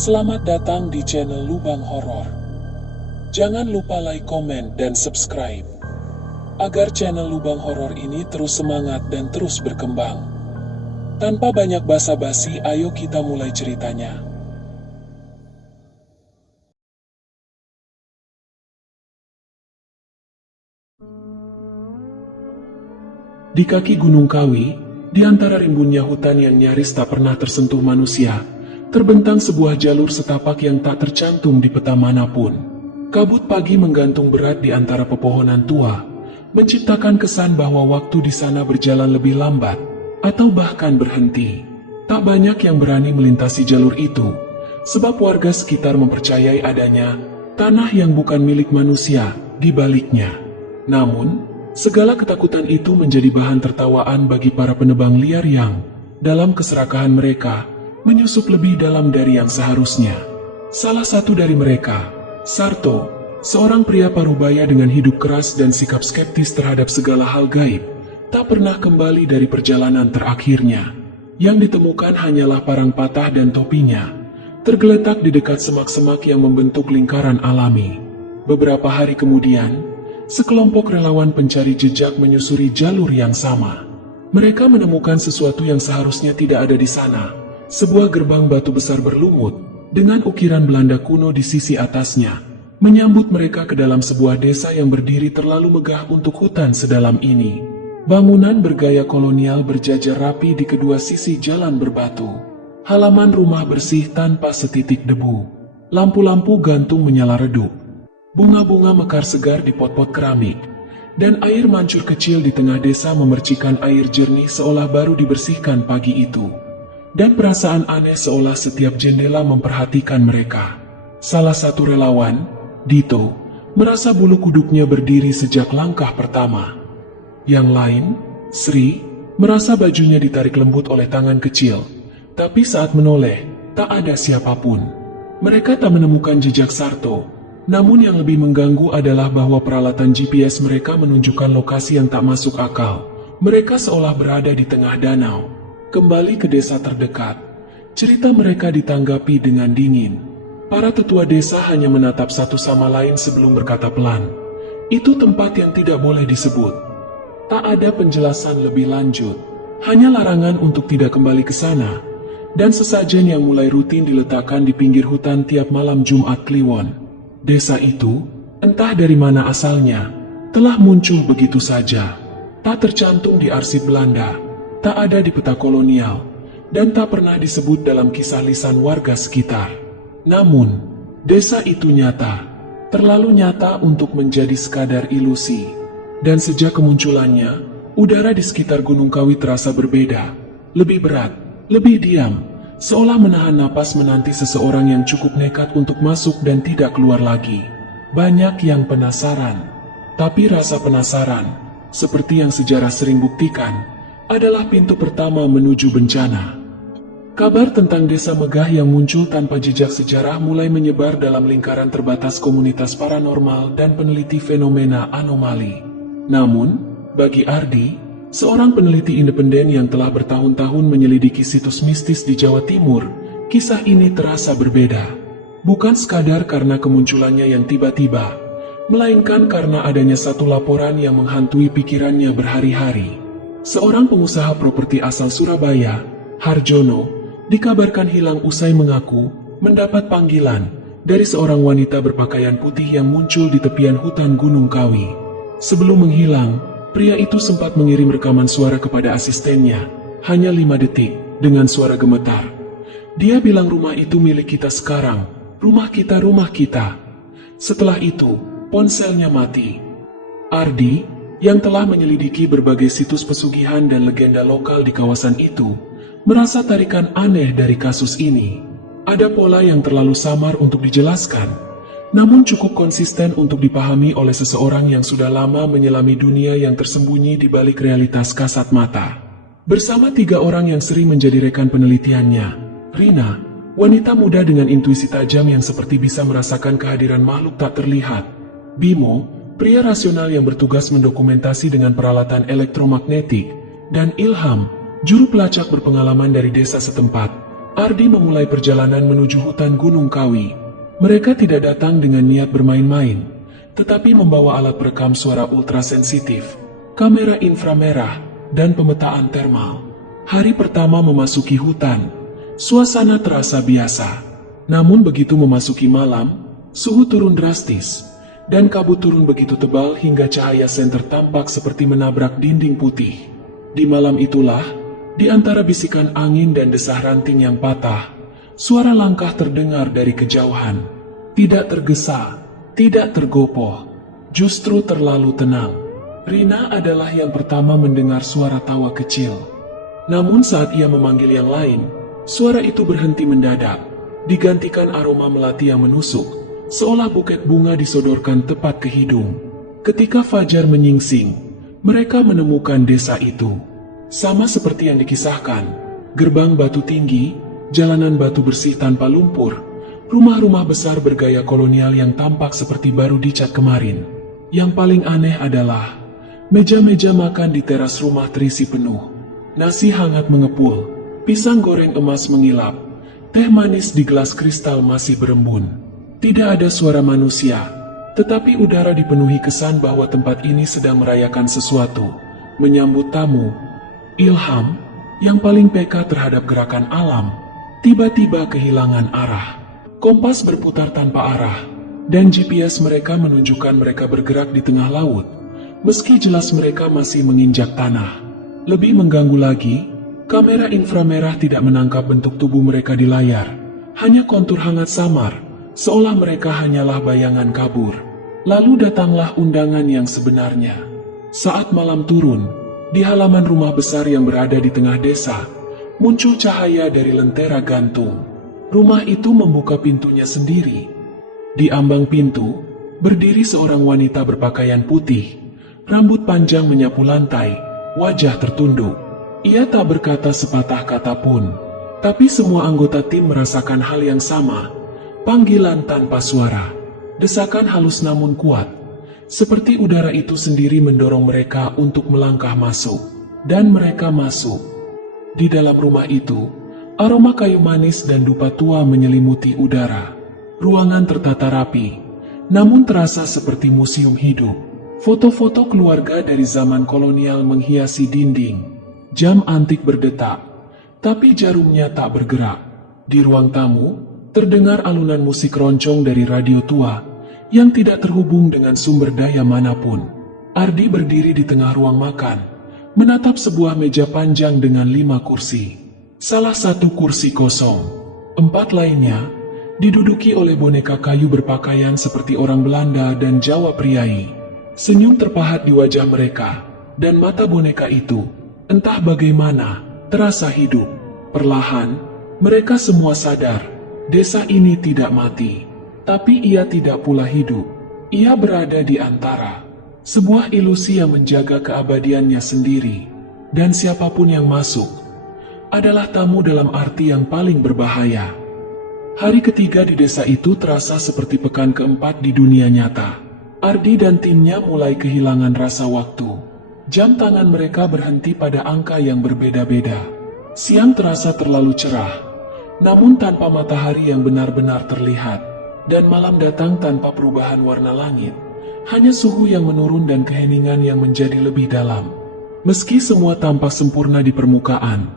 Selamat datang di channel Lubang Horor. Jangan lupa like, komen, dan subscribe agar channel Lubang Horor ini terus semangat dan terus berkembang. Tanpa banyak basa-basi, ayo kita mulai ceritanya. Di kaki Gunung Kawi, di antara rimbunnya hutan yang nyaris tak pernah tersentuh manusia, terbentang sebuah jalur setapak yang tak tercantum di peta manapun. Kabut pagi menggantung berat di antara pepohonan tua, menciptakan kesan bahwa waktu di sana berjalan lebih lambat, atau bahkan berhenti. Tak banyak yang berani melintasi jalur itu, sebab warga sekitar mempercayai adanya tanah yang bukan milik manusia di baliknya. Namun, segala ketakutan itu menjadi bahan tertawaan bagi para penebang liar yang, dalam keserakahan mereka, menyusup lebih dalam dari yang seharusnya. Salah satu dari mereka, Sarto, seorang pria parubaya dengan hidup keras dan sikap skeptis terhadap segala hal gaib, tak pernah kembali dari perjalanan terakhirnya. Yang ditemukan hanyalah parang patah dan topinya, tergeletak di dekat semak-semak yang membentuk lingkaran alami. Beberapa hari kemudian, sekelompok relawan pencari jejak menyusuri jalur yang sama. Mereka menemukan sesuatu yang seharusnya tidak ada di sana. Sebuah gerbang batu besar berlumut, dengan ukiran Belanda kuno di sisi atasnya, menyambut mereka ke dalam sebuah desa yang berdiri terlalu megah untuk hutan sedalam ini. Bangunan bergaya kolonial berjajar rapi di kedua sisi jalan berbatu. Halaman rumah bersih tanpa setitik debu. Lampu-lampu gantung menyala redup. Bunga-bunga mekar segar di pot-pot keramik, dan air mancur kecil di tengah desa memercikan air jernih seolah baru dibersihkan pagi itu. Dan perasaan aneh seolah setiap jendela memperhatikan mereka. Salah satu relawan, Dito, merasa bulu kuduknya berdiri sejak langkah pertama. Yang lain, Sri, merasa bajunya ditarik lembut oleh tangan kecil, tapi saat menoleh, tak ada siapapun. Mereka tak menemukan jejak Sarto. Namun yang lebih mengganggu adalah bahwa peralatan GPS mereka menunjukkan lokasi yang tak masuk akal. Mereka seolah berada di tengah danau. Kembali ke desa terdekat, cerita mereka ditanggapi dengan dingin. Para tetua desa hanya menatap satu sama lain sebelum berkata pelan, "Itu tempat yang tidak boleh disebut." Tak ada penjelasan lebih lanjut, hanya larangan untuk tidak kembali ke sana, dan sesajen yang mulai rutin diletakkan di pinggir hutan tiap malam Jumat Kliwon. Desa itu, entah dari mana asalnya, telah muncul begitu saja. Tak tercantum di arsip Belanda, tak ada di peta kolonial, dan tak pernah disebut dalam kisah lisan warga sekitar. Namun, desa itu nyata, terlalu nyata untuk menjadi sekadar ilusi. Dan sejak kemunculannya, udara di sekitar Gunung Kawi terasa berbeda, lebih berat, lebih diam, seolah menahan napas menanti seseorang yang cukup nekat untuk masuk dan tidak keluar lagi. Banyak yang penasaran, tapi rasa penasaran, seperti yang sejarah sering buktikan, adalah pintu pertama menuju bencana. Kabar tentang desa megah yang muncul tanpa jejak sejarah mulai menyebar dalam lingkaran terbatas komunitas paranormal dan peneliti fenomena anomali. Namun, bagi Ardi, seorang peneliti independen yang telah bertahun-tahun menyelidiki situs mistis di Jawa Timur, kisah ini terasa berbeda. Bukan sekadar karena kemunculannya yang tiba-tiba, melainkan karena adanya satu laporan yang menghantui pikirannya berhari-hari. Seorang pengusaha properti asal Surabaya, Harjono, dikabarkan hilang usai mengaku mendapat panggilan dari seorang wanita berpakaian putih yang muncul di tepian hutan Gunung Kawi. Sebelum menghilang, pria itu sempat mengirim rekaman suara kepada asistennya, hanya 5 detik, dengan suara gemetar. Dia bilang rumah itu milik kita sekarang, rumah kita, rumah kita. Setelah itu, ponselnya mati. Ardi, yang telah menyelidiki berbagai situs pesugihan dan legenda lokal di kawasan itu, merasa tarikan aneh dari kasus ini. Ada pola yang terlalu samar untuk dijelaskan, namun cukup konsisten untuk dipahami oleh seseorang yang sudah lama menyelami dunia yang tersembunyi di balik realitas kasat mata. Bersama 3 orang yang sering menjadi rekan penelitiannya, Rina, wanita muda dengan intuisi tajam yang seperti bisa merasakan kehadiran makhluk tak terlihat, Bimo, pria rasional yang bertugas mendokumentasi dengan peralatan elektromagnetik, dan Ilham, juru pelacak berpengalaman dari desa setempat, Ardi memulai perjalanan menuju hutan Gunung Kawi. Mereka tidak datang dengan niat bermain-main, tetapi membawa alat perekam suara ultrasensitif, kamera inframerah, dan pemetaan termal. Hari pertama memasuki hutan, suasana terasa biasa. Namun begitu memasuki malam, suhu turun drastis, dan kabut turun begitu tebal hingga cahaya senter tampak seperti menabrak dinding putih. Di malam itulah, di antara bisikan angin dan desah ranting yang patah, suara langkah terdengar dari kejauhan. Tidak tergesa, tidak tergopoh, justru terlalu tenang. Rina adalah yang pertama mendengar suara tawa kecil. Namun saat ia memanggil yang lain, suara itu berhenti mendadak, digantikan aroma melati yang menusuk, seolah buket bunga disodorkan tepat ke hidung. Ketika fajar menyingsing, mereka menemukan desa itu. Sama seperti yang dikisahkan, gerbang batu tinggi, jalanan batu bersih tanpa lumpur, rumah-rumah besar bergaya kolonial yang tampak seperti baru dicat kemarin. Yang paling aneh adalah, meja-meja makan di teras rumah terisi penuh. Nasi hangat mengepul, pisang goreng emas mengilap, teh manis di gelas kristal masih berembun. Tidak ada suara manusia, tetapi udara dipenuhi kesan bahwa tempat ini sedang merayakan sesuatu, menyambut tamu. Ilham, yang paling peka terhadap gerakan alam, tiba-tiba kehilangan arah. Kompas berputar tanpa arah, dan GPS mereka menunjukkan mereka bergerak di tengah laut, meski jelas mereka masih menginjak tanah. Lebih mengganggu lagi, kamera inframerah tidak menangkap bentuk tubuh mereka di layar, hanya kontur hangat samar, seolah mereka hanyalah bayangan kabur. Lalu datanglah undangan yang sebenarnya. Saat malam turun, di halaman rumah besar yang berada di tengah desa, muncul cahaya dari lentera gantung. Rumah itu membuka pintunya sendiri. Di ambang pintu, berdiri seorang wanita berpakaian putih, rambut panjang menyapu lantai, wajah tertunduk. Ia tak berkata sepatah kata pun, tapi semua anggota tim merasakan hal yang sama. Panggilan tanpa suara, desakan halus namun kuat, seperti udara itu sendiri mendorong mereka untuk melangkah masuk. Dan mereka masuk. Di dalam rumah itu, aroma kayu manis dan dupa tua menyelimuti udara. Ruangan tertata rapi, namun terasa seperti museum hidup. Foto-foto keluarga dari zaman kolonial menghiasi dinding. Jam antik berdetak, tapi jarumnya tak bergerak. Di ruang tamu, terdengar alunan musik roncong dari radio tua yang tidak terhubung dengan sumber daya manapun. Ardi berdiri di tengah ruang makan, menatap sebuah meja panjang dengan 5 kursi. Salah satu kursi kosong, 4 lainnya diduduki oleh boneka kayu berpakaian seperti orang Belanda dan Jawa priai. Senyum terpahat di wajah mereka, dan mata boneka itu, entah bagaimana, terasa hidup. Perlahan, mereka semua sadar, desa ini tidak mati, tapi ia tidak pula hidup. Ia berada di antara sebuah ilusi yang menjaga keabadiannya sendiri, dan siapapun yang masuk adalah tamu dalam arti yang paling berbahaya. Hari ketiga di desa itu terasa seperti pekan keempat di dunia nyata. Ardi dan timnya mulai kehilangan rasa waktu. Jam tangan mereka berhenti pada angka yang berbeda-beda. Siang terasa terlalu cerah, namun tanpa matahari yang benar-benar terlihat. Dan malam datang tanpa perubahan warna langit. Hanya suhu yang menurun dan keheningan yang menjadi lebih dalam. Meski semua tampak sempurna di permukaan,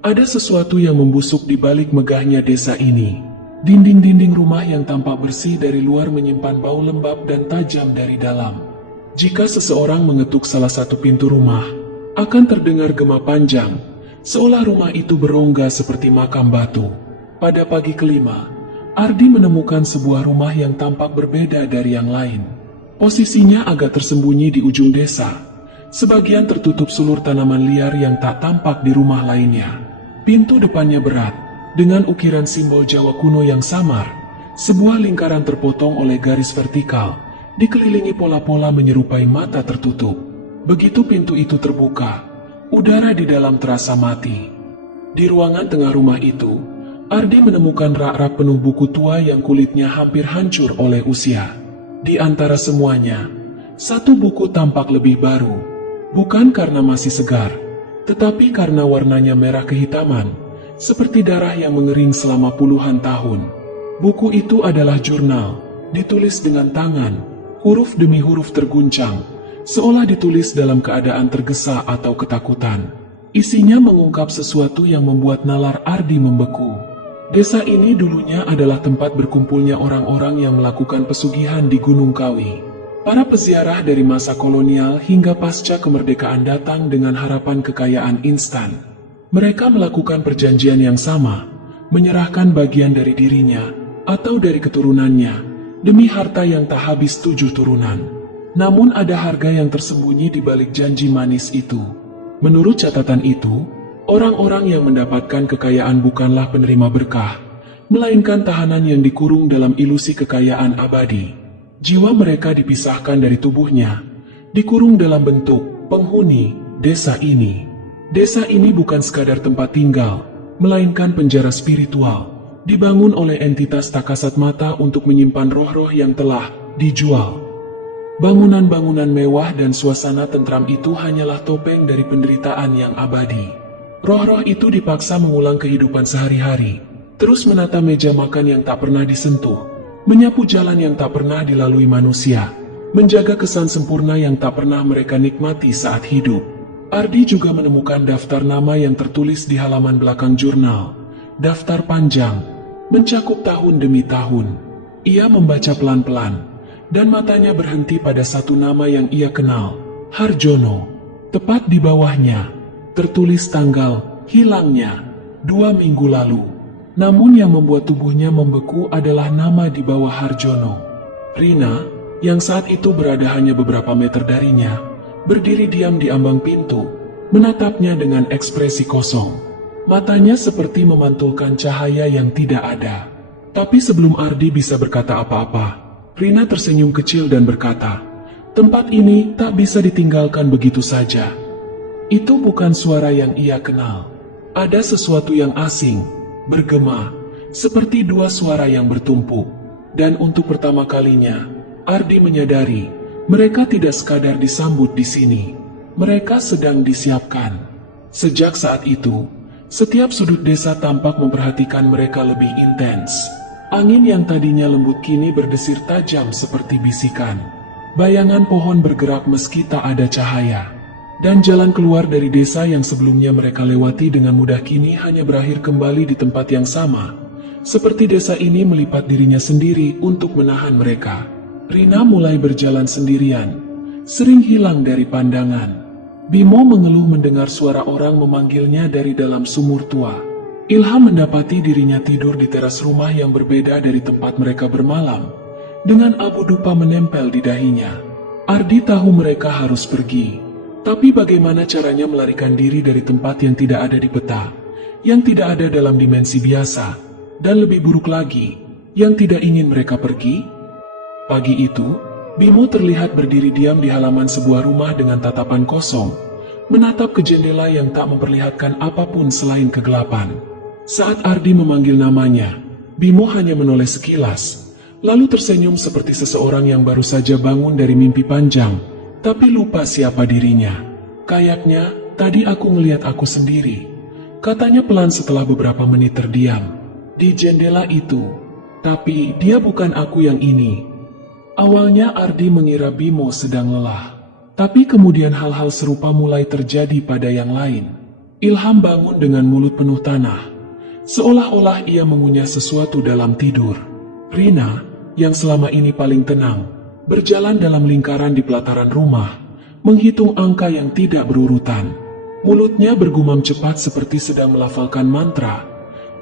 ada sesuatu yang membusuk di balik megahnya desa ini. Dinding-dinding rumah yang tampak bersih dari luar menyimpan bau lembab dan tajam dari dalam. Jika seseorang mengetuk salah satu pintu rumah, akan terdengar gema panjang, seolah rumah itu berongga seperti makam batu. Pada pagi kelima, Ardi menemukan sebuah rumah yang tampak berbeda dari yang lain. Posisinya agak tersembunyi di ujung desa, sebagian tertutup sulur tanaman liar yang tak tampak di rumah lainnya. Pintu depannya berat, dengan ukiran simbol Jawa kuno yang samar, sebuah lingkaran terpotong oleh garis vertikal, dikelilingi pola-pola menyerupai mata tertutup. Begitu pintu itu terbuka, udara di dalam terasa mati. Di ruangan tengah rumah itu, Ardi menemukan rak-rak penuh buku tua yang kulitnya hampir hancur oleh usia. Di antara semuanya, satu buku tampak lebih baru, bukan karena masih segar, tetapi karena warnanya merah kehitaman, seperti darah yang mengering selama puluhan tahun. Buku itu adalah jurnal, ditulis dengan tangan, huruf demi huruf terguncang, seolah ditulis dalam keadaan tergesa atau ketakutan. Isinya mengungkap sesuatu yang membuat nalar Ardi membeku. Desa ini dulunya adalah tempat berkumpulnya orang-orang yang melakukan pesugihan di Gunung Kawi. Para peziarah dari masa kolonial hingga pasca kemerdekaan datang dengan harapan kekayaan instan. Mereka melakukan perjanjian yang sama, menyerahkan bagian dari dirinya atau dari keturunannya demi harta yang tak habis 7 turunan. Namun ada harga yang tersembunyi di balik janji manis itu. Menurut catatan itu, orang-orang yang mendapatkan kekayaan bukanlah penerima berkah, melainkan tahanan yang dikurung dalam ilusi kekayaan abadi. Jiwa mereka dipisahkan dari tubuhnya, dikurung dalam bentuk penghuni desa ini. Desa ini bukan sekadar tempat tinggal, melainkan penjara spiritual, dibangun oleh entitas tak kasat mata untuk menyimpan roh-roh yang telah dijual. Bangunan-bangunan mewah dan suasana tentram itu hanyalah topeng dari penderitaan yang abadi. Roh-roh itu dipaksa mengulang kehidupan sehari-hari, terus menata meja makan yang tak pernah disentuh, menyapu jalan yang tak pernah dilalui manusia, menjaga kesan sempurna yang tak pernah mereka nikmati saat hidup. Ardi juga menemukan daftar nama yang tertulis di halaman belakang jurnal. Daftar panjang, mencakup tahun demi tahun. Ia membaca pelan-pelan, dan matanya berhenti pada satu nama yang ia kenal, Harjono. Tepat di bawahnya, tertulis tanggal hilangnya 2 minggu lalu. Namun yang membuat tubuhnya membeku adalah nama di bawah Harjono. Rina, yang saat itu berada hanya beberapa meter darinya, berdiri diam di ambang pintu, menatapnya dengan ekspresi kosong. Matanya seperti memantulkan cahaya yang tidak ada. Tapi sebelum Ardi bisa berkata apa-apa, Rina tersenyum kecil dan berkata, "Tempat ini tak bisa ditinggalkan begitu saja." Itu bukan suara yang ia kenal. Ada sesuatu yang asing, bergema, seperti 2 suara yang bertumpuk. Dan untuk pertama kalinya, Ardi menyadari, mereka tidak sekadar disambut di sini. Mereka sedang disiapkan. Sejak saat itu, setiap sudut desa tampak memperhatikan mereka lebih intens. Angin yang tadinya lembut kini berdesir tajam seperti bisikan. Bayangan pohon bergerak meski tak ada cahaya. Dan jalan keluar dari desa yang sebelumnya mereka lewati dengan mudah kini hanya berakhir kembali di tempat yang sama. Seperti desa ini melipat dirinya sendiri untuk menahan mereka. Rina mulai berjalan sendirian, sering hilang dari pandangan. Bimo mengeluh mendengar suara orang memanggilnya dari dalam sumur tua. Ilham mendapati dirinya tidur di teras rumah yang berbeda dari tempat mereka bermalam, dengan abu dupa menempel di dahinya. Ardi tahu mereka harus pergi, tapi bagaimana caranya melarikan diri dari tempat yang tidak ada di peta, yang tidak ada dalam dimensi biasa, dan lebih buruk lagi, yang tidak ingin mereka pergi? Pagi itu, Bimo terlihat berdiri diam di halaman sebuah rumah dengan tatapan kosong, menatap ke jendela yang tak memperlihatkan apapun selain kegelapan. Saat Ardi memanggil namanya, Bimo hanya menoleh sekilas, lalu tersenyum seperti seseorang yang baru saja bangun dari mimpi panjang, tapi lupa siapa dirinya. "Kayaknya, tadi aku ngeliat aku sendiri," katanya pelan setelah beberapa menit terdiam. "Di jendela itu. Tapi dia bukan aku yang ini." Awalnya Ardi mengira Bimo sedang lelah, tapi kemudian hal-hal serupa mulai terjadi pada yang lain. Ilham bangun dengan mulut penuh tanah, seolah-olah ia mengunyah sesuatu dalam tidur. Rina, yang selama ini paling tenang, berjalan dalam lingkaran di pelataran rumah, menghitung angka yang tidak berurutan. Mulutnya bergumam cepat seperti sedang melafalkan mantra,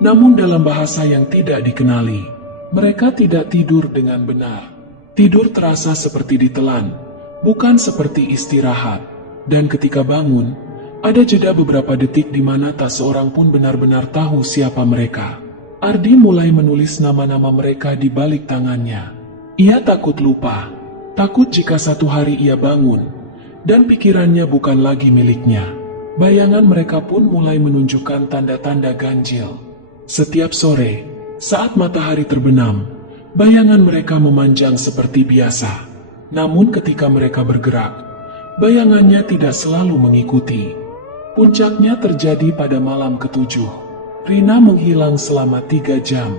namun dalam bahasa yang tidak dikenali. Mereka tidak tidur dengan benar. Tidur terasa seperti ditelan, bukan seperti istirahat. Dan ketika bangun, ada jeda beberapa detik di mana tak seorang pun benar-benar tahu siapa mereka. Ardi mulai menulis nama-nama mereka di balik tangannya. Ia takut lupa, takut jika satu hari ia bangun, dan pikirannya bukan lagi miliknya. Bayangan mereka pun mulai menunjukkan tanda-tanda ganjil. Setiap sore, saat matahari terbenam, bayangan mereka memanjang seperti biasa. Namun ketika mereka bergerak, bayangannya tidak selalu mengikuti. Puncaknya terjadi pada malam ketujuh. Rina menghilang selama 3 jam.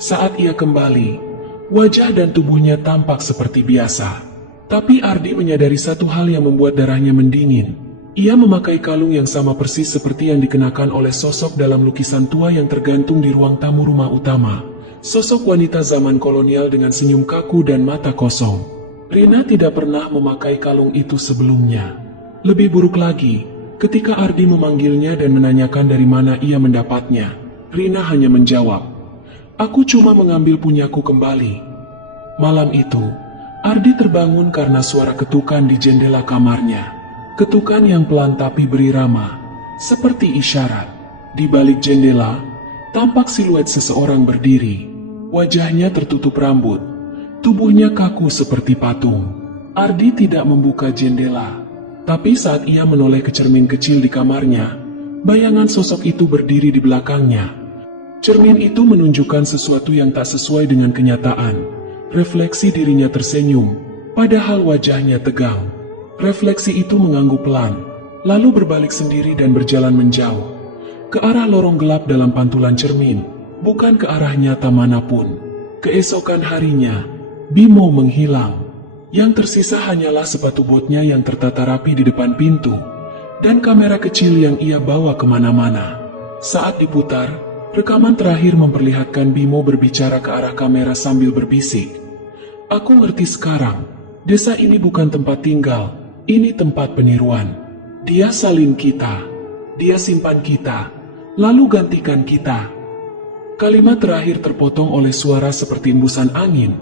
Saat ia kembali, wajah dan tubuhnya tampak seperti biasa. Tapi Ardi menyadari satu hal yang membuat darahnya mendingin. Ia memakai kalung yang sama persis seperti yang dikenakan oleh sosok dalam lukisan tua yang tergantung di ruang tamu rumah utama. Sosok wanita zaman kolonial dengan senyum kaku dan mata kosong. Rina tidak pernah memakai kalung itu sebelumnya. Lebih buruk lagi, ketika Ardi memanggilnya dan menanyakan dari mana ia mendapatnya, Rina hanya menjawab, "Aku cuma mengambil punyaku kembali." Malam itu, Ardi terbangun karena suara ketukan di jendela kamarnya. Ketukan yang pelan tapi berirama, seperti isyarat. Di balik jendela, tampak siluet seseorang berdiri. Wajahnya tertutup rambut, tubuhnya kaku seperti patung. Ardi tidak membuka jendela, tapi saat ia menoleh ke cermin kecil di kamarnya, bayangan sosok itu berdiri di belakangnya. Cermin itu menunjukkan sesuatu yang tak sesuai dengan kenyataan. Refleksi dirinya tersenyum, padahal wajahnya tegang. Refleksi itu mengangguk pelan, lalu berbalik sendiri dan berjalan menjauh ke arah lorong gelap dalam pantulan cermin, bukan ke arah nyata manapun. Keesokan harinya, Bimo menghilang. Yang tersisa hanyalah sepatu botnya yang tertata rapi di depan pintu, dan kamera kecil yang ia bawa kemana-mana. Saat diputar, rekaman terakhir memperlihatkan Bimo berbicara ke arah kamera sambil berbisik, "Aku ngerti sekarang, desa ini bukan tempat tinggal. Ini tempat peniruan. Dia salin kita. Dia simpan kita. Lalu gantikan kita." Kalimat terakhir terpotong oleh suara seperti embusan angin,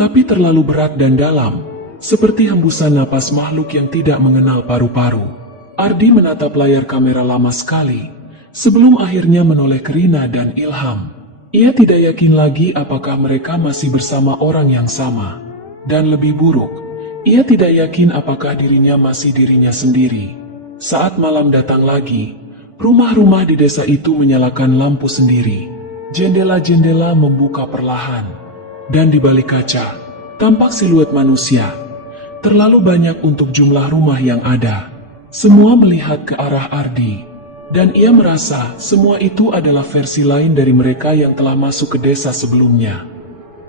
tapi terlalu berat dan dalam, seperti hembusan napas makhluk yang tidak mengenal paru-paru. Ardi menatap layar kamera lama sekali, sebelum akhirnya menoleh ke Rina dan Ilham. Ia tidak yakin lagi apakah mereka masih bersama orang yang sama. Dan lebih buruk, ia tidak yakin apakah dirinya masih dirinya sendiri. Saat malam datang lagi, rumah-rumah di desa itu menyalakan lampu sendiri. Jendela-jendela membuka perlahan. Dan di balik kaca, tampak siluet manusia. Terlalu banyak untuk jumlah rumah yang ada. Semua melihat ke arah Ardi. Dan ia merasa semua itu adalah versi lain dari mereka yang telah masuk ke desa sebelumnya.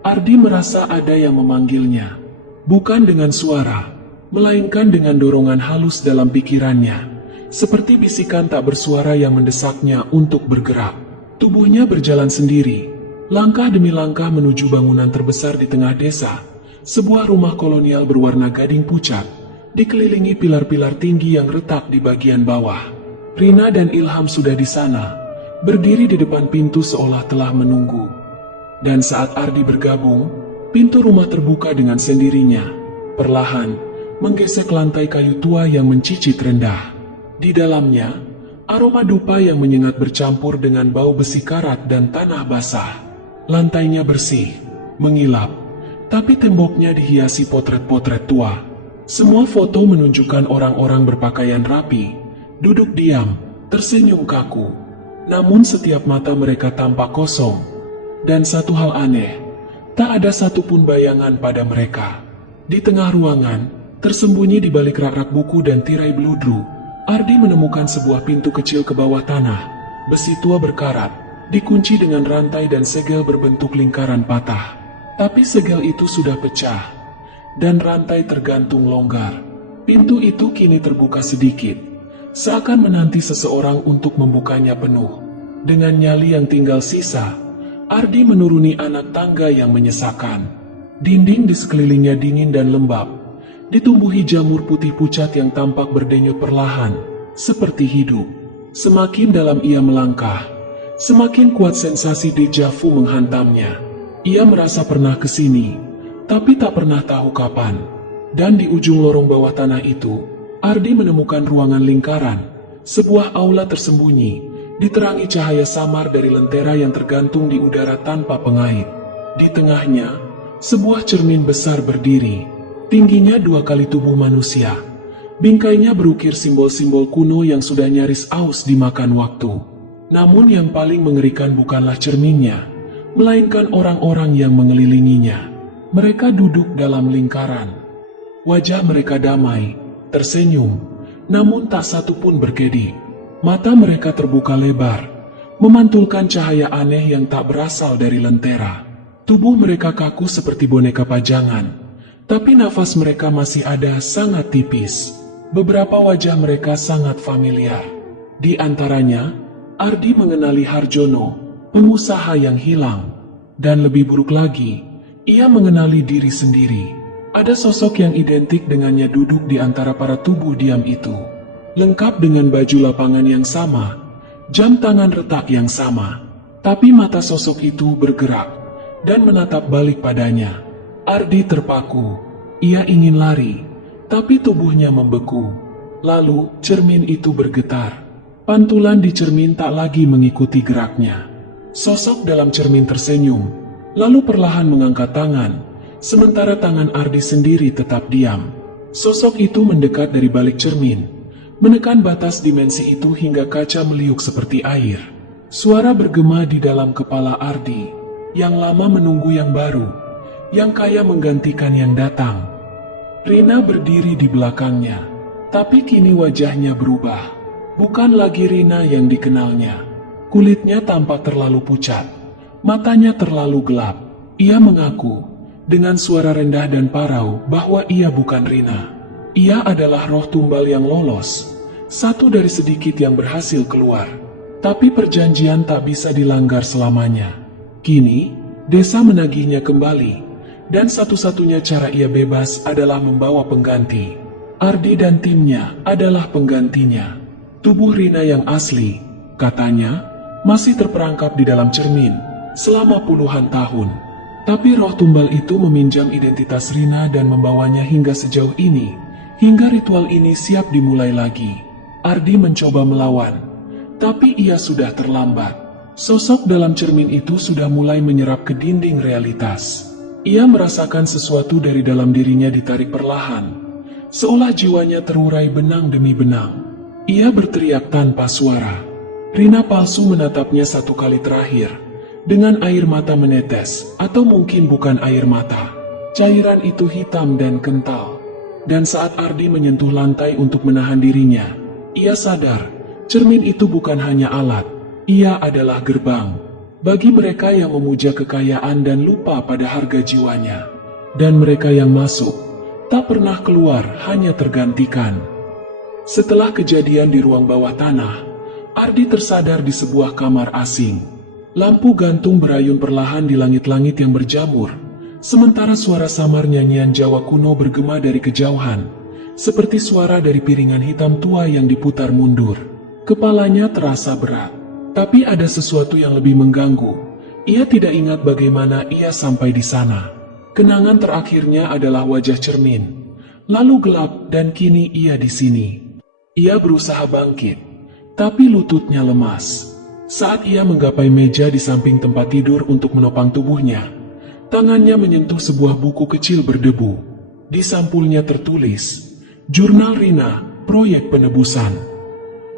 Ardi merasa ada yang memanggilnya. Bukan dengan suara, melainkan dengan dorongan halus dalam pikirannya, seperti bisikan tak bersuara yang mendesaknya untuk bergerak. Tubuhnya berjalan sendiri, langkah demi langkah menuju bangunan terbesar di tengah desa, sebuah rumah kolonial berwarna gading pucat, dikelilingi pilar-pilar tinggi yang retak di bagian bawah. Rina dan Ilham sudah di sana, berdiri di depan pintu seolah telah menunggu. Dan saat Ardi bergabung, pintu rumah terbuka dengan sendirinya, perlahan, menggesek lantai kayu tua yang mencicit rendah. Di dalamnya, aroma dupa yang menyengat bercampur dengan bau besi karat dan tanah basah. Lantainya bersih, mengilap, tapi temboknya dihiasi potret-potret tua. Semua foto menunjukkan orang-orang berpakaian rapi, duduk diam, tersenyum kaku. Namun setiap mata mereka tampak kosong. Dan satu hal aneh, tak ada satupun bayangan pada mereka. Di tengah ruangan, tersembunyi di balik rak-rak buku dan tirai beludru, Ardi menemukan sebuah pintu kecil ke bawah tanah. Besi tua berkarat, dikunci dengan rantai dan segel berbentuk lingkaran patah. Tapi segel itu sudah pecah, dan rantai tergantung longgar. Pintu itu kini terbuka sedikit, seakan menanti seseorang untuk membukanya penuh. Dengan nyali yang tinggal sisa, Ardi menuruni anak tangga yang menyesakan. Dinding di sekelilingnya dingin dan lembab, ditumbuhi jamur putih pucat yang tampak berdenyut perlahan, seperti hidup. Semakin dalam ia melangkah, semakin kuat sensasi deja vu menghantamnya. Ia merasa pernah ke sini, tapi tak pernah tahu kapan. Dan di ujung lorong bawah tanah itu, Ardi menemukan ruangan lingkaran, sebuah aula tersembunyi, diterangi cahaya samar dari lentera yang tergantung di udara tanpa pengait. Di tengahnya, sebuah cermin besar berdiri, tingginya 2 kali tubuh manusia. Bingkainya berukir simbol-simbol kuno yang sudah nyaris aus dimakan waktu. Namun yang paling mengerikan bukanlah cerminnya, melainkan orang-orang yang mengelilinginya. Mereka duduk dalam lingkaran. Wajah mereka damai, tersenyum, namun tak satu pun berkedip. Mata mereka terbuka lebar, memantulkan cahaya aneh yang tak berasal dari lentera. Tubuh mereka kaku seperti boneka pajangan, tapi nafas mereka masih ada sangat tipis. Beberapa wajah mereka sangat familiar. Di antaranya, Ardi mengenali Harjono, pengusaha yang hilang. Dan lebih buruk lagi, ia mengenali diri sendiri. Ada sosok yang identik dengannya duduk di antara para tubuh diam itu. Lengkap dengan baju lapangan yang sama, jam tangan retak yang sama. Tapi mata sosok itu bergerak dan menatap balik padanya. Ardi terpaku. Ia ingin lari, tapi tubuhnya membeku. Lalu, cermin itu bergetar. Pantulan di cermin tak lagi mengikuti geraknya. Sosok dalam cermin tersenyum, lalu perlahan mengangkat tangan, sementara tangan Ardi sendiri tetap diam. Sosok itu mendekat dari balik cermin, menekan batas dimensi itu hingga kaca meliuk seperti air. Suara bergema di dalam kepala Ardi, yang lama menunggu yang baru, yang kaya menggantikan yang datang. Rina berdiri di belakangnya, tapi kini wajahnya berubah. Bukan lagi Rina yang dikenalnya. Kulitnya tampak terlalu pucat, matanya terlalu gelap. Ia mengaku dengan suara rendah dan parau bahwa ia bukan Rina. Ia adalah roh tumbal yang lolos, satu dari sedikit yang berhasil keluar. Tapi perjanjian tak bisa dilanggar selamanya. Kini, desa menagihnya kembali, dan satu-satunya cara ia bebas adalah membawa pengganti. Ardi dan timnya adalah penggantinya. Tubuh Rina yang asli, katanya, masih terperangkap di dalam cermin selama puluhan tahun. Tapi roh tumbal itu meminjam identitas Rina dan membawanya hingga sejauh ini, hingga ritual ini siap dimulai lagi. Ardi mencoba melawan, tapi ia sudah terlambat. Sosok dalam cermin itu sudah mulai menyerap ke dinding realitas. Ia merasakan sesuatu dari dalam dirinya ditarik perlahan, seolah jiwanya terurai benang demi benang. Ia berteriak tanpa suara. Rina palsu menatapnya satu kali terakhir, dengan air mata menetes, atau mungkin bukan air mata. Cairan itu hitam dan kental. Dan saat Ardi menyentuh lantai untuk menahan dirinya, ia sadar, cermin itu bukan hanya alat, ia adalah gerbang. Bagi mereka yang memuja kekayaan dan lupa pada harga jiwanya. Dan mereka yang masuk, tak pernah keluar, hanya tergantikan. Setelah kejadian di ruang bawah tanah, Ardi tersadar di sebuah kamar asing. Lampu gantung berayun perlahan di langit-langit yang berjamur, sementara suara samar nyanyian Jawa kuno bergema dari kejauhan, seperti suara dari piringan hitam tua yang diputar mundur. Kepalanya terasa berat, tapi ada sesuatu yang lebih mengganggu. Ia tidak ingat bagaimana ia sampai di sana. Kenangan terakhirnya adalah wajah cermin, lalu gelap dan kini ia di sini. Ia berusaha bangkit, tapi lututnya lemas. Saat ia menggapai meja di samping tempat tidur untuk menopang tubuhnya, tangannya menyentuh sebuah buku kecil berdebu. Di sampulnya tertulis, Jurnal Rina, Proyek Penebusan.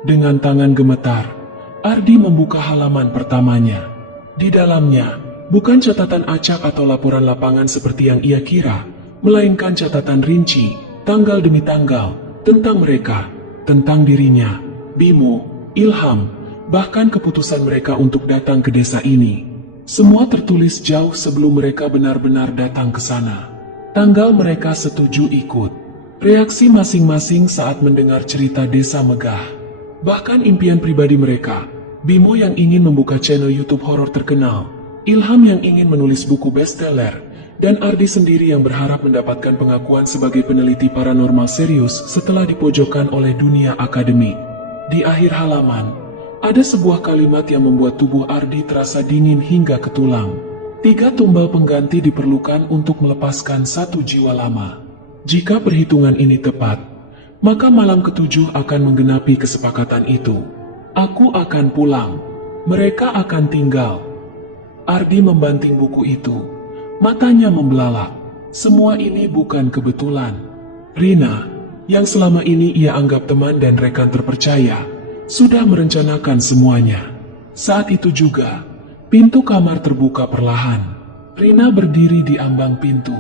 Dengan tangan gemetar, Ardi membuka halaman pertamanya. Di dalamnya, bukan catatan acak atau laporan lapangan seperti yang ia kira, melainkan catatan rinci, tanggal demi tanggal, tentang mereka, tentang dirinya, Bimo, Ilham, bahkan keputusan mereka untuk datang ke desa ini. Semua tertulis jauh sebelum mereka benar-benar datang ke sana. Tanggal mereka setuju ikut. Reaksi masing-masing saat mendengar cerita desa megah. Bahkan impian pribadi mereka, Bimo yang ingin membuka channel YouTube horor terkenal, Ilham yang ingin menulis buku bestseller, dan Ardi sendiri yang berharap mendapatkan pengakuan sebagai peneliti paranormal serius setelah dipojokkan oleh dunia akademik. Di akhir halaman, ada sebuah kalimat yang membuat tubuh Ardi terasa dingin hingga ke tulang. 3 tumbal pengganti diperlukan untuk melepaskan satu jiwa lama. Jika perhitungan ini tepat, maka malam ke-7 akan menggenapi kesepakatan itu. Aku akan pulang, mereka akan tinggal. Ardi membanting buku itu, matanya membelalak. Semua ini bukan kebetulan. Rina, yang selama ini ia anggap teman dan rekan terpercaya, sudah merencanakan semuanya. Saat itu juga, pintu kamar terbuka perlahan. Rina berdiri di ambang pintu.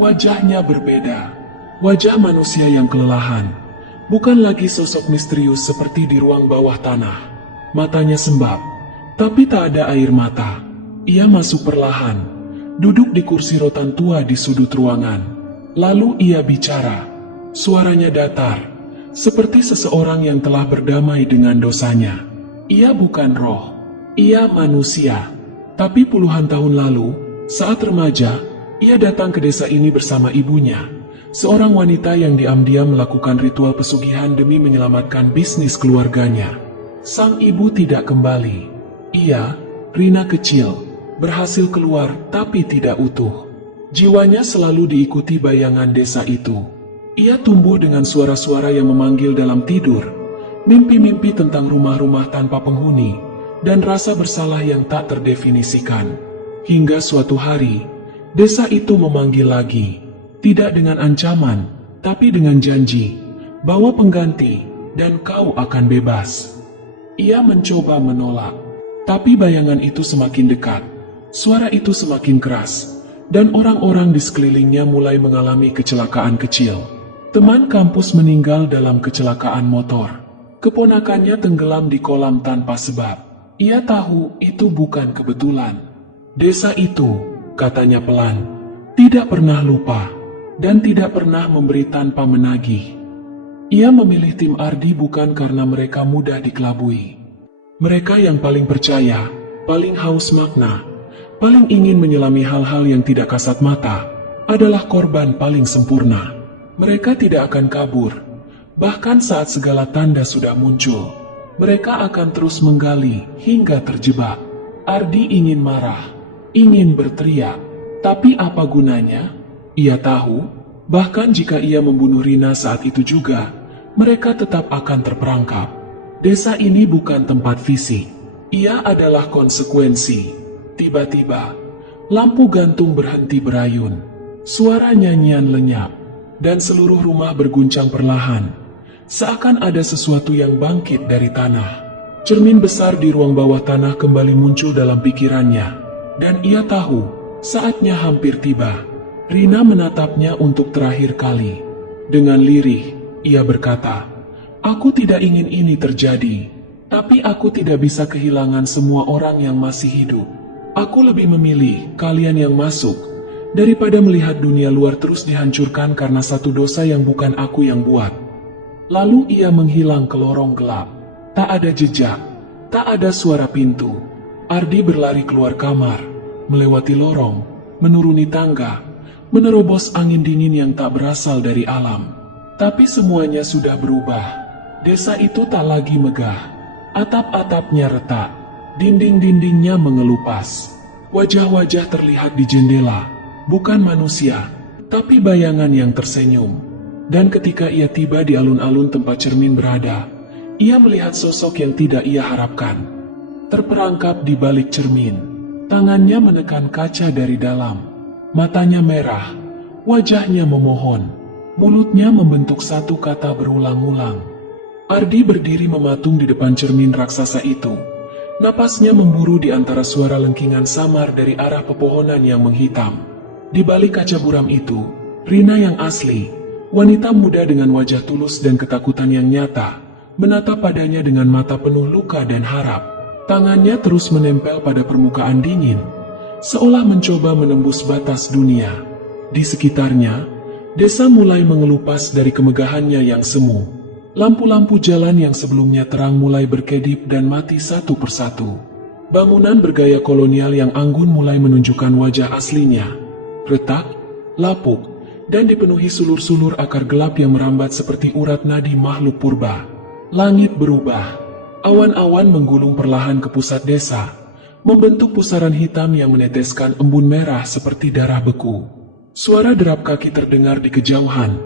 Wajahnya berbeda. Wajah manusia yang kelelahan. Bukan lagi sosok misterius seperti di ruang bawah tanah. Matanya sembab, Tapi tak ada air mata. Ia masuk perlahan, duduk di kursi rotan tua di sudut ruangan. Lalu ia bicara. Suaranya datar, seperti seseorang yang telah berdamai dengan dosanya. Ia bukan roh, ia manusia. Tapi puluhan tahun lalu, saat remaja, ia datang ke desa ini bersama ibunya, seorang wanita yang diam-diam melakukan ritual pesugihan demi menyelamatkan bisnis keluarganya. Sang ibu tidak kembali. Ia, Rina kecil, berhasil keluar tapi tidak utuh. Jiwanya selalu diikuti bayangan desa itu. Ia tumbuh dengan suara-suara yang memanggil dalam tidur, mimpi-mimpi tentang rumah-rumah tanpa penghuni, dan rasa bersalah yang tak terdefinisikan. Hingga suatu hari, desa itu memanggil lagi, tidak dengan ancaman, tapi dengan janji, bawa pengganti, dan kau akan bebas. Ia mencoba menolak, tapi bayangan itu semakin dekat, suara itu semakin keras, dan orang-orang di sekelilingnya mulai mengalami kecelakaan kecil. Teman kampus meninggal dalam kecelakaan motor. Keponakannya tenggelam di kolam tanpa sebab. Ia tahu itu bukan kebetulan. Desa itu, katanya pelan, tidak pernah lupa, dan tidak pernah memberi tanpa menagih. Ia memilih tim Ardi bukan karena mereka mudah dikelabui. Mereka yang paling percaya, paling haus makna, paling ingin menyelami hal-hal yang tidak kasat mata, adalah korban paling sempurna. Mereka tidak akan kabur, bahkan saat segala tanda sudah muncul. Mereka akan terus menggali hingga terjebak. Ardi ingin marah, ingin berteriak, tapi apa gunanya? Ia tahu, bahkan jika ia membunuh Rina saat itu juga, mereka tetap akan terperangkap. Desa ini bukan tempat fisik, ia adalah konsekuensi. Tiba-tiba, lampu gantung berhenti berayun, suara nyanyian lenyap, dan seluruh rumah berguncang perlahan, seakan ada sesuatu yang bangkit dari tanah. Cermin besar di ruang bawah tanah kembali muncul dalam pikirannya, dan ia tahu, saatnya hampir tiba. Rina menatapnya untuk terakhir kali. Dengan lirih, ia berkata, "Aku tidak ingin ini terjadi, tapi aku tidak bisa kehilangan semua orang yang masih hidup. Aku lebih memilih kalian yang masuk, daripada melihat dunia luar terus dihancurkan karena satu dosa yang bukan aku yang buat." Lalu ia menghilang ke lorong gelap. Tak ada jejak, tak ada suara pintu. Ardi berlari keluar kamar, melewati lorong, menuruni tangga, menerobos angin dingin yang tak berasal dari alam. Tapi semuanya sudah berubah. Desa itu tak lagi megah. Atap-atapnya retak, dinding-dindingnya mengelupas. Wajah-wajah terlihat di jendela. Bukan manusia, tapi bayangan yang tersenyum. Dan ketika ia tiba di alun-alun tempat cermin berada, ia melihat sosok yang tidak ia harapkan. Terperangkap di balik cermin, tangannya menekan kaca dari dalam. Matanya merah, wajahnya memohon, mulutnya membentuk satu kata berulang-ulang. Ardi berdiri mematung di depan cermin raksasa itu. Napasnya memburu di antara suara lengkingan samar dari arah pepohonan yang menghitam. Di balik kaca buram itu, Rina yang asli, wanita muda dengan wajah tulus dan ketakutan yang nyata, menatap padanya dengan mata penuh luka dan harap. Tangannya terus menempel pada permukaan dingin, seolah mencoba menembus batas dunia. Di sekitarnya, desa mulai mengelupas dari kemegahannya yang semu. Lampu-lampu jalan yang sebelumnya terang mulai berkedip dan mati satu persatu. Bangunan bergaya kolonial yang anggun mulai menunjukkan wajah aslinya. Retak, lapuk, dan dipenuhi sulur-sulur akar gelap yang merambat seperti urat nadi makhluk purba. Langit berubah. Awan-awan menggulung perlahan ke pusat desa, membentuk pusaran hitam yang meneteskan embun merah seperti darah beku. Suara derap kaki terdengar di kejauhan,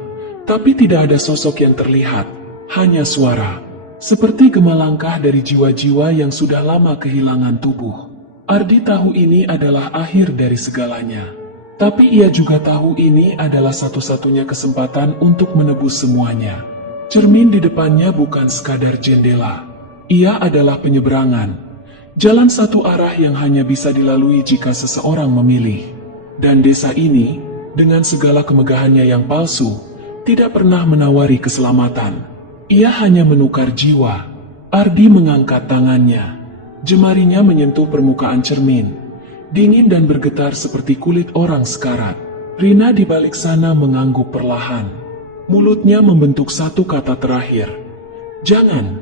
tapi tidak ada sosok yang terlihat, hanya suara. Seperti gema langkah dari jiwa-jiwa yang sudah lama kehilangan tubuh. Ardi tahu ini adalah akhir dari segalanya. Tapi ia juga tahu ini adalah satu-satunya kesempatan untuk menebus semuanya. Cermin di depannya bukan sekadar jendela. Ia adalah penyeberangan. Jalan satu arah yang hanya bisa dilalui jika seseorang memilih. Dan desa ini, dengan segala kemegahannya yang palsu, tidak pernah menawari keselamatan. Ia hanya menukar jiwa. Ardi mengangkat tangannya. Jemarinya menyentuh permukaan cermin, dingin dan bergetar seperti kulit orang sekarat. Rina di balik sana mengangguk perlahan. Mulutnya membentuk satu kata terakhir. Jangan.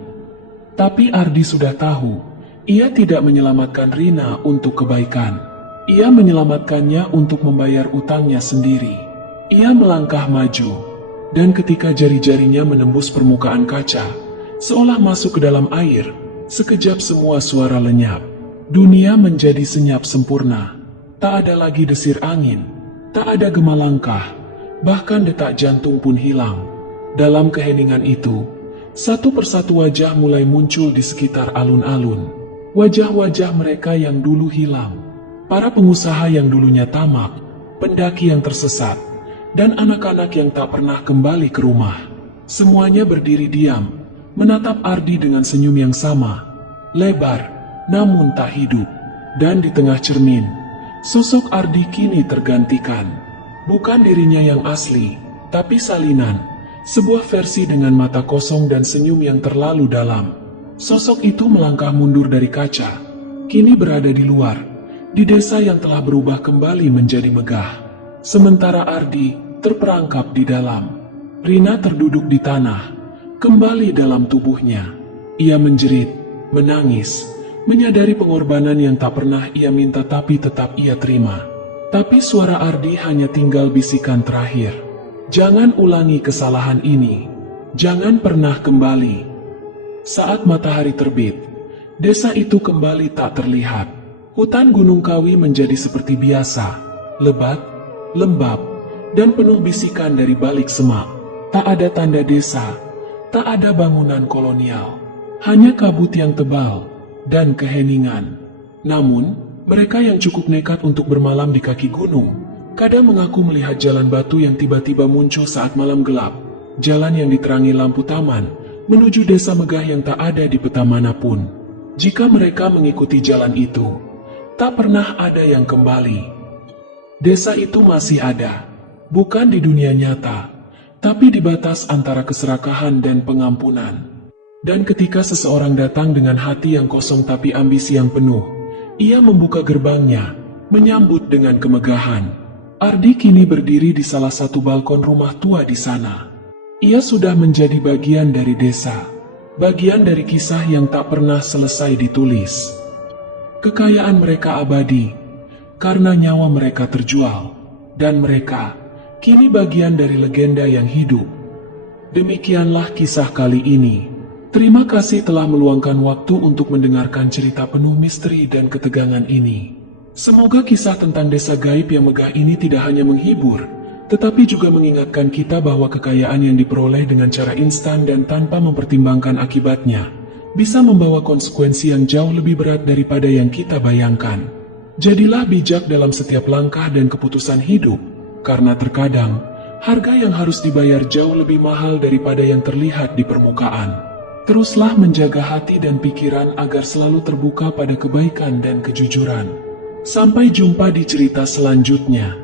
Tapi Ardi sudah tahu, ia tidak menyelamatkan Rina untuk kebaikan. Ia menyelamatkannya untuk membayar utangnya sendiri. Ia melangkah maju, dan ketika jari-jarinya menembus permukaan kaca, seolah masuk ke dalam air, sekejap semua suara lenyap. Dunia menjadi senyap sempurna. Tak ada lagi desir angin, tak ada gema langkah, bahkan detak jantung pun hilang. Dalam keheningan itu, satu persatu wajah mulai muncul di sekitar alun-alun. Wajah-wajah mereka yang dulu hilang. Para pengusaha yang dulunya tamak, pendaki yang tersesat, dan anak-anak yang tak pernah kembali ke rumah. Semuanya berdiri diam, menatap Ardi dengan senyum yang sama, lebar, namun tak hidup. Dan di tengah cermin, sosok Ardi kini tergantikan. Bukan dirinya yang asli, tapi salinan, sebuah versi dengan mata kosong dan senyum yang terlalu dalam. Sosok itu melangkah mundur dari kaca, kini berada di luar, di desa yang telah berubah kembali menjadi megah. Sementara Ardi terperangkap di dalam. Rina terduduk di tanah, kembali dalam tubuhnya. Ia menjerit, menangis, menyadari pengorbanan yang tak pernah ia minta tapi tetap ia terima. Tapi suara Ardi hanya tinggal bisikan terakhir. Jangan ulangi kesalahan ini. Jangan pernah kembali. Saat matahari terbit, desa itu kembali tak terlihat. Hutan Gunung Kawi menjadi seperti biasa, lebat, lembab, dan penuh bisikan dari balik semak. Tak ada tanda desa, tak ada bangunan kolonial, hanya kabut yang tebal dan keheningan. Namun, mereka yang cukup nekat untuk bermalam di kaki gunung, kadang mengaku melihat jalan batu yang tiba-tiba muncul saat malam gelap. Jalan yang diterangi lampu taman, menuju desa megah yang tak ada di peta manapun. Jika mereka mengikuti jalan itu, tak pernah ada yang kembali. Desa itu masih ada, bukan di dunia nyata, tapi di batas antara keserakahan dan pengampunan. Dan ketika seseorang datang dengan hati yang kosong tapi ambisi yang penuh, ia membuka gerbangnya, menyambut dengan kemegahan. Ardi kini berdiri di salah satu balkon rumah tua di sana. Ia sudah menjadi bagian dari desa, bagian dari kisah yang tak pernah selesai ditulis. Kekayaan mereka abadi, karena nyawa mereka terjual, dan mereka kini bagian dari legenda yang hidup. Demikianlah kisah kali ini. Terima kasih telah meluangkan waktu untuk mendengarkan cerita penuh misteri dan ketegangan ini. Semoga kisah tentang desa gaib yang megah ini tidak hanya menghibur, tetapi juga mengingatkan kita bahwa kekayaan yang diperoleh dengan cara instan dan tanpa mempertimbangkan akibatnya bisa membawa konsekuensi yang jauh lebih berat daripada yang kita bayangkan. Jadilah bijak dalam setiap langkah dan keputusan hidup, karena terkadang harga yang harus dibayar jauh lebih mahal daripada yang terlihat di permukaan. Teruslah menjaga hati dan pikiran agar selalu terbuka pada kebaikan dan kejujuran. Sampai jumpa di cerita selanjutnya.